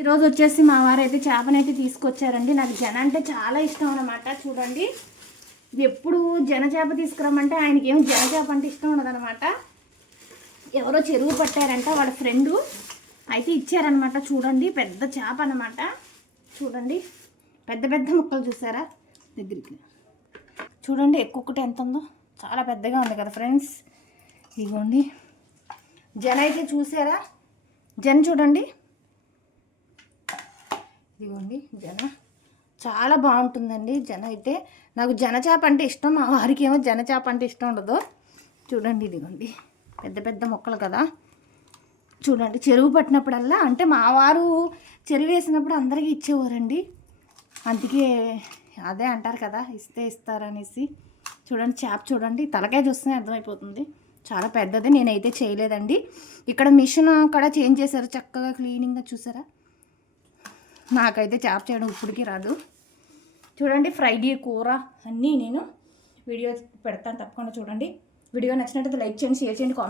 ఈరోజు వచ్చేసి మా వారు అయితే చేపనైతే తీసుకొచ్చారండి. నాకు జన అంటే చాలా ఇష్టం అన్నమాట. చూడండి, ఎప్పుడు జన చేప తీసుకురమ్మంటే ఆయనకి ఏమో జన చేప అంటే ఇష్టం ఉండదన్నమాట. ఎవరో చెరువు పట్టారంట, వాళ్ళ ఫ్రెండు అయితే ఇచ్చారనమాట. చూడండి, పెద్ద చేప అన్నమాట. చూడండి, పెద్ద పెద్ద ముక్కలు చూసారా దగ్గరికి. చూడండి ఒక్కొక్కటి ఎంత ఉందో, చాలా పెద్దగా ఉంది కదా ఫ్రెండ్స్. ఇదిగోండి జన అయితే చూసారా, జన చూడండి, ఇదిగోండి జన చాలా బాగుంటుందండి. జన అయితే నాకు జన చేప అంటే ఇష్టం, మా వారికి ఏమో జన చేప అంటే ఇష్టం ఉండదు. చూడండి, ఇదిగోండి పెద్ద పెద్ద మొక్కలు కదా. చూడండి, చెరువు పట్టినప్పుడల్లా అంటే మా వారు చెరువు వేసినప్పుడు అందరికీ ఇచ్చేవారండి. అందుకే అదే అంటారు కదా, ఇస్తే ఇస్తారనేసి. చూడండి చేప చూడండి, తలకాయ చూస్తేనే అర్థమైపోతుంది, చాలా పెద్దది. నేనైతే చేయలేదండి. ఇక్కడ మిషన్ కూడా చేంజ్ చేశారు, చక్కగా క్లీనింగ్గా చూసారా. నాకైతే చేప చేయడం ఇప్పటికీ రాదు. చూడండి, ఫ్రై కూర అన్నీ నేను వీడియో పెడతాను, తప్పకుండా చూడండి. వీడియో నచ్చినట్లయితే లైక్ చేయండి, షేర్ చేయండి, కామెంట్